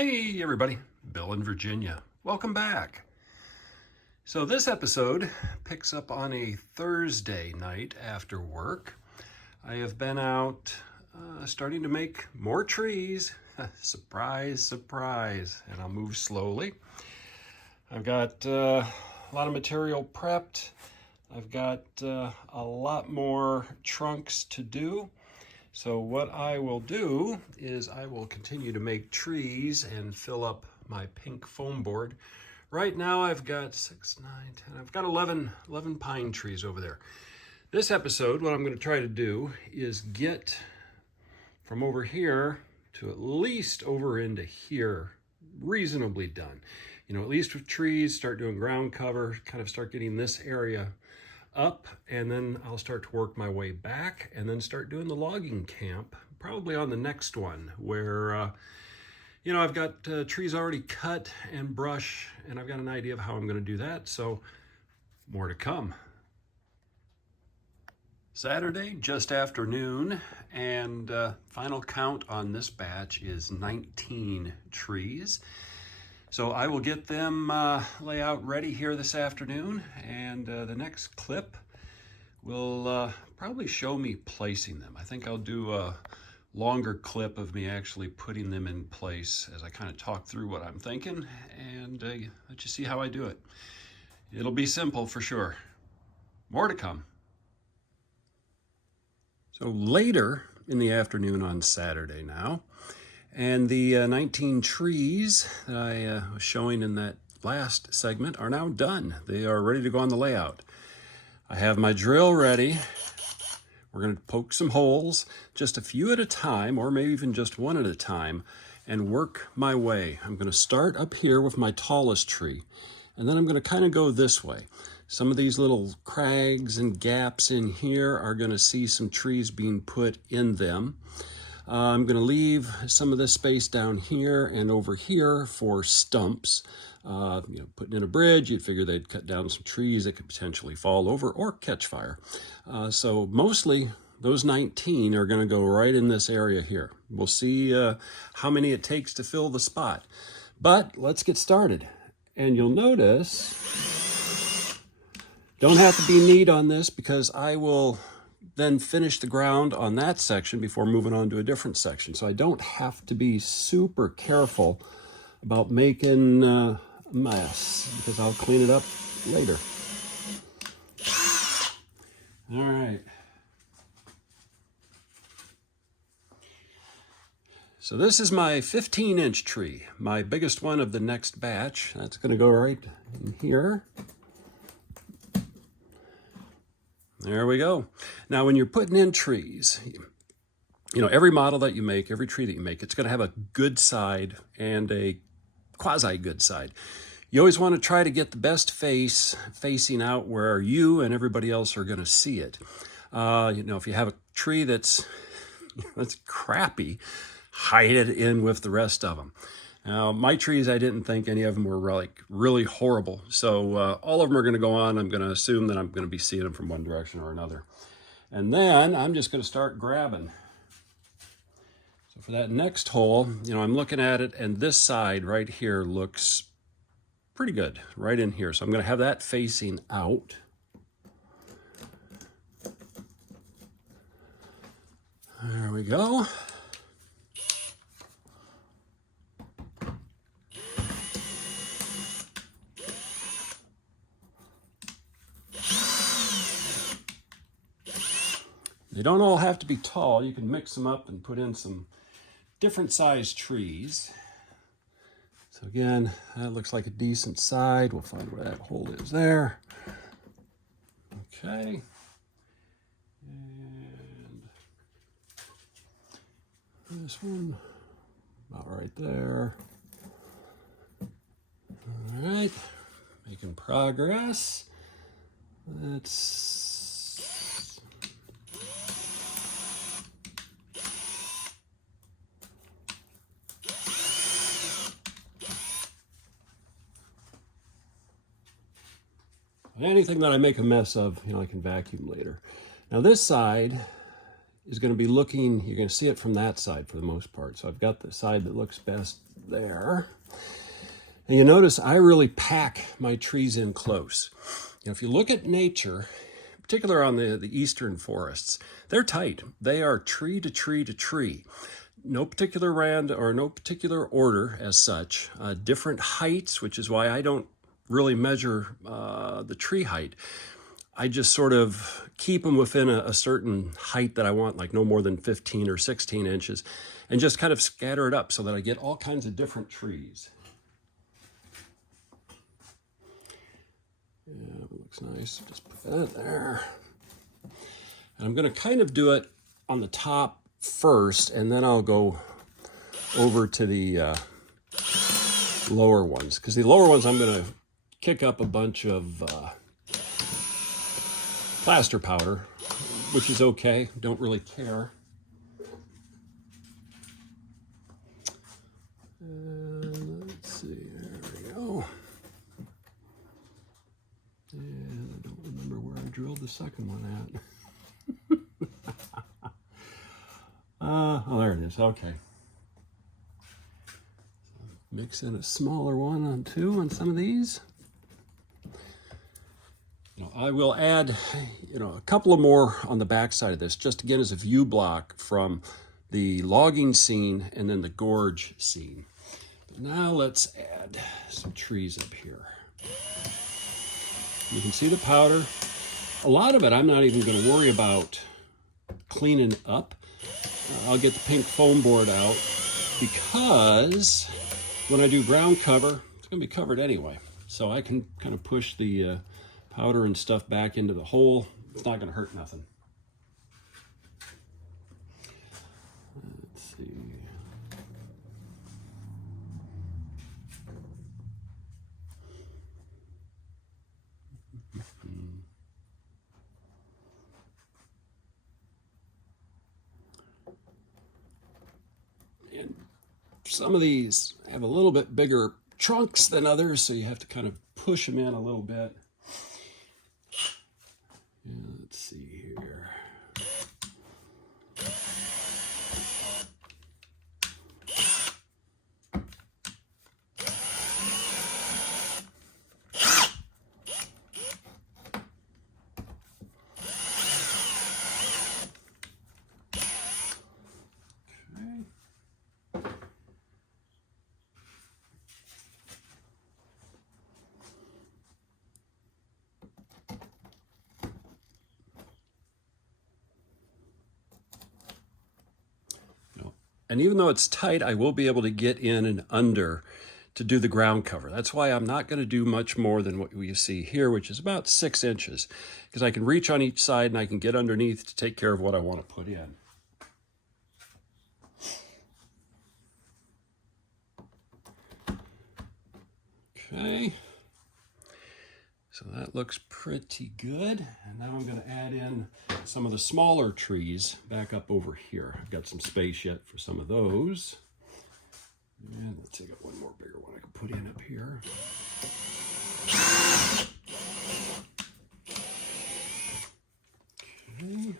Hey everybody, Bill in Virginia. Welcome back. So this episode picks up on a Thursday night after work. I have been out starting to make more trees. Surprise, surprise. And I'll move slowly. I've got a lot of material prepped. I've got a lot more trunks to do. So what I will do is I will continue to make trees and fill up my pink foam board. Right now I've got 6, 9, 10, I've got 11 pine trees over there. This episode, what I'm going to try to do is get from over here to at least over into here reasonably done. You know, at least with trees, start doing ground cover, kind of start getting this area up, and then I'll start to work my way back and then start doing the logging camp, probably on the next one where, you know, I've got trees already cut and brush, and I've got an idea of how I'm going to do that, so more to come. Saturday, just after noon, and final count on this batch is 19 trees. So I will get them layout ready here this afternoon, and the next clip will probably show me placing them. I think I'll do a longer clip of me actually putting them in place as I kind of talk through what I'm thinking, and let you see how I do it. It'll be simple for sure. More to come. So later in the afternoon on Saturday now, and the 19 trees that I was showing in that last segment are now done. They are ready to go on the layout. I have my drill ready. We're going to poke some holes, just a few at a time, or maybe even just one at a time, and work my way. I'm going to start up here with my tallest tree, and then I'm going to kind of go this way. Some of these little crags and gaps in here are going to see some trees being put in them. I'm going to leave some of this space down here and over here for stumps. You know, putting in a bridge, you'd figure they'd cut down some trees that could potentially fall over or catch fire. So mostly those 19 are going to go right in this area here. We'll see how many it takes to fill the spot. But let's get started. And you'll notice, don't have to be neat on this because I will then finish the ground on that section before moving on to a different section. So I don't have to be super careful about making a mess because I'll clean it up later. All right. So this is my 15-inch tree, my biggest one of the next batch. That's going to go right in here. There we go. Now, when you're putting in trees, you know, every model that you make, every tree that you make, it's going to have a good side and a quasi-good side. You always want to try to get the best face facing out where you and everybody else are going to see it. You know, if you have a tree that's crappy, hide it in with the rest of them. Now, my trees, I didn't think any of them were really horrible. So all of them are going to go on. I'm going to assume that I'm going to be seeing them from one direction or another. And then I'm just going to start grabbing. So for that next hole, you know, I'm looking at it, and this side right here looks pretty good, right in here. So I'm going to have that facing out. There we go. They don't all have to be tall. You can mix them up and put in some different sized trees. So again, that looks like a decent side. We'll find where that hole is there. Okay. And this one, about right there. All right, making progress. Let's anything that I make a mess of, you know, I can vacuum later. Now this side is going to be looking, you're going to see it from that side for the most part. So I've got the side that looks best there. And you notice I really pack my trees in close. If you look at nature, in particular on the eastern forests, they're tight. They are tree to tree to tree. No particular rand or no particular order as such. Different heights, which is why I don't really measure the tree height. I just sort of keep them within a certain height that I want, like no more than 15 or 16 inches, and just kind of scatter it up so that I get all kinds of different trees. Yeah, it looks nice. Just put that there. And I'm going to kind of do it on the top first, and then I'll go over to the lower ones, because the lower ones I'm going to kick up a bunch of plaster powder, which is okay. Don't really care. Let's see, there we go. And I don't remember where I drilled the second one at. Oh, there it is. Okay. Mix in a smaller one on some of these. I will add, a couple of more on the back side of this, just again as a view block from the logging scene and then the gorge scene. But now let's add some trees up here. You can see the powder. A lot of it I'm not even going to worry about cleaning up. I'll get the pink foam board out because when I do ground cover, it's going to be covered anyway. So I can kind of push the powder and stuff back into the hole. It's not going to hurt nothing. Let's see. And some of these have a little bit bigger trunks than others, so you have to kind of push them in a little bit. Let's see here. And even though it's tight, I will be able to get in and under to do the ground cover. That's why I'm not going to do much more than what you see here, which is about 6 inches, because I can reach on each side and I can get underneath to take care of what I want to put in. Okay. So that looks pretty good. And now I'm going to add in some of the smaller trees back up over here. I've got some space yet for some of those. And let's see, I got one more bigger one I can put in up here. Okay.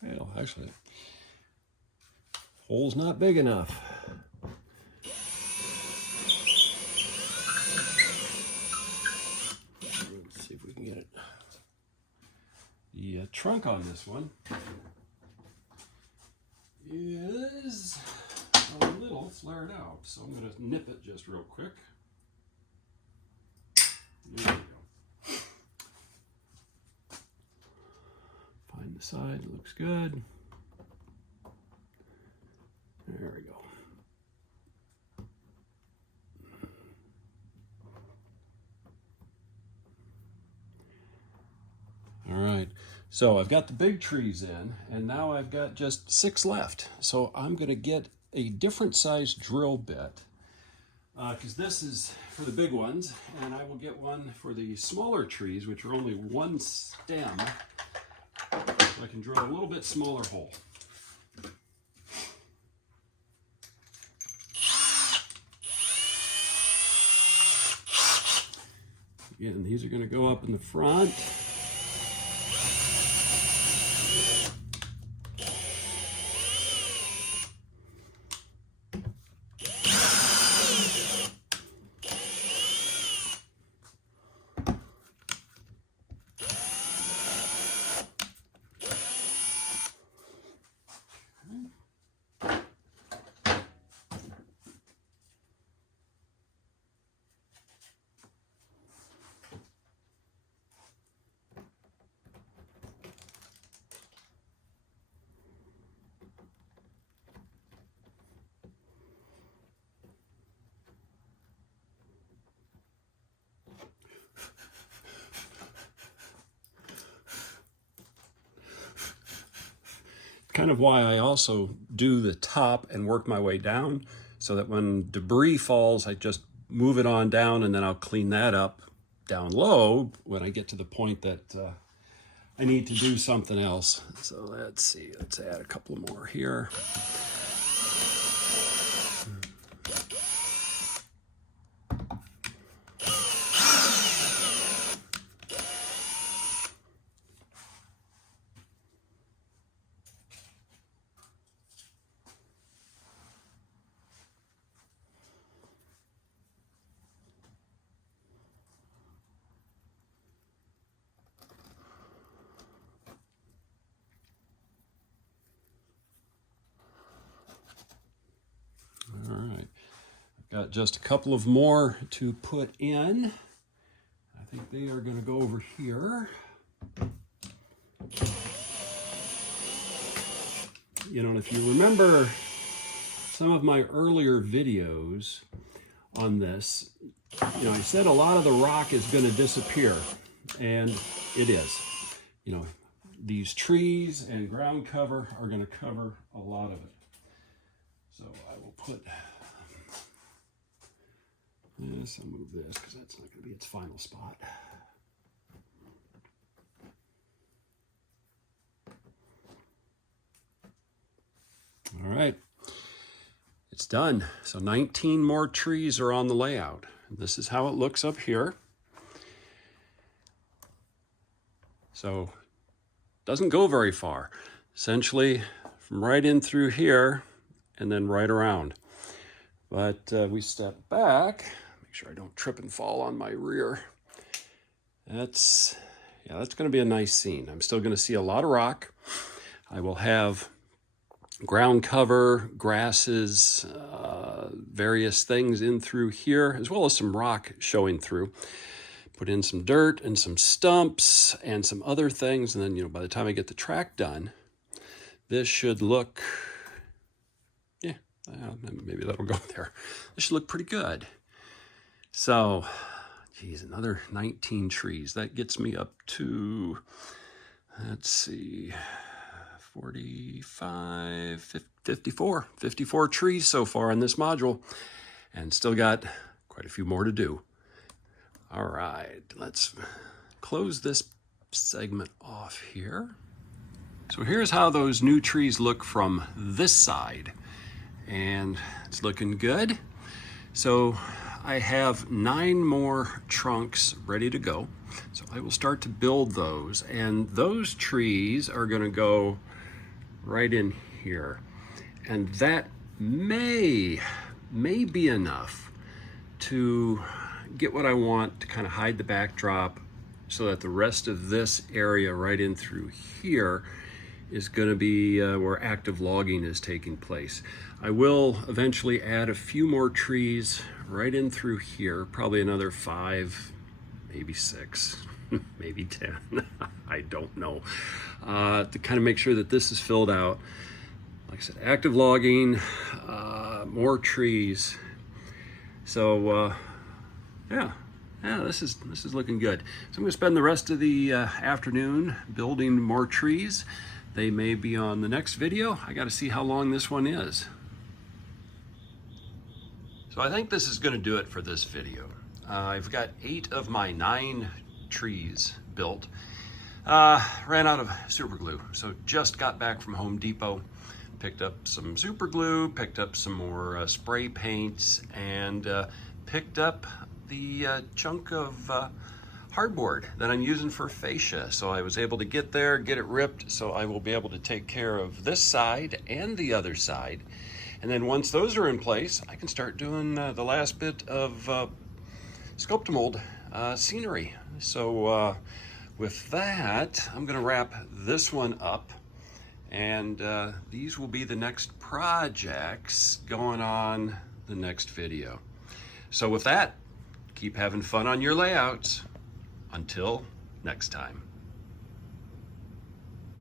Well, actually, hole's not big enough. Let's see if we can get it. The trunk on this one is a little flared out, so I'm going to nip it just real quick. There we go. Find the side, it looks good. There we go. All right, so I've got the big trees in, and now I've got just 6 left. So I'm going to get a different size drill bit. because this is for the big ones, and I will get one for the smaller trees, which are only one stem, so I can drill a little bit smaller hole. Again, these are going to go up in the front. Kind of why I also do the top and work my way down, so that when debris falls, I just move it on down, and then I'll clean that up down low when I get to the point that I need to do something else. So let's see, let's add a couple more here. All right, I've got just a couple of more to put in. I think they are going to go over here. You know, and if you remember some of my earlier videos on this, you know, I said a lot of the rock is going to disappear, and it is. You know, these trees and ground cover are going to cover a lot of it. So I will put this, I'll move this because that's not going to be its final spot. All right, it's done. So 19 more trees are on the layout. This is how it looks up here. So doesn't go very far. Essentially from right in through here and then right around. But we step back, make sure I don't trip and fall on my rear. That's going to be a nice scene. I'm still going to see a lot of rock. I will have ground cover, grasses, various things in through here, as well as some rock showing through. Put in some dirt and some stumps and some other things, and then, you know, by the time I get the track done, this should look, maybe that'll go there. This should look pretty good. So, geez, another 19 trees. That gets me up to, let's see, 45, 54 trees so far in this module, and still got quite a few more to do. All right, let's close this segment off here. So here's how those new trees look from this side, and it's looking good. So I have 9 more trunks ready to go. So I will start to build those, and those trees are going to go right in here, and that may be enough to get what I want to kind of hide the backdrop, so that the rest of this area right in through here is going to be where active logging is taking place. I will eventually add a few more trees right in through here, probably another 5, maybe 6, maybe 10, I don't know, to kind of make sure that this is filled out. Like I said, active logging, more trees. So yeah, this is looking good. So I'm going to spend the rest of the afternoon building more trees. They may be on the next video. I got to see how long this one is. So So I think this is going to do it for this video. I've got 8 of my 9 trees built. Ran out of super glue, so just got back from Home Depot, picked up some super glue, picked up some more spray paints, and picked up the chunk of hardboard that I'm using for fascia. So I was able to get there, get it ripped, so I will be able to take care of this side and the other side. And then once those are in place, I can start doing the last bit of Sculptamold scenery. So with that, I'm gonna wrap this one up, and these will be the next projects going on the next video. So with that, keep having fun on your layouts. Until next time.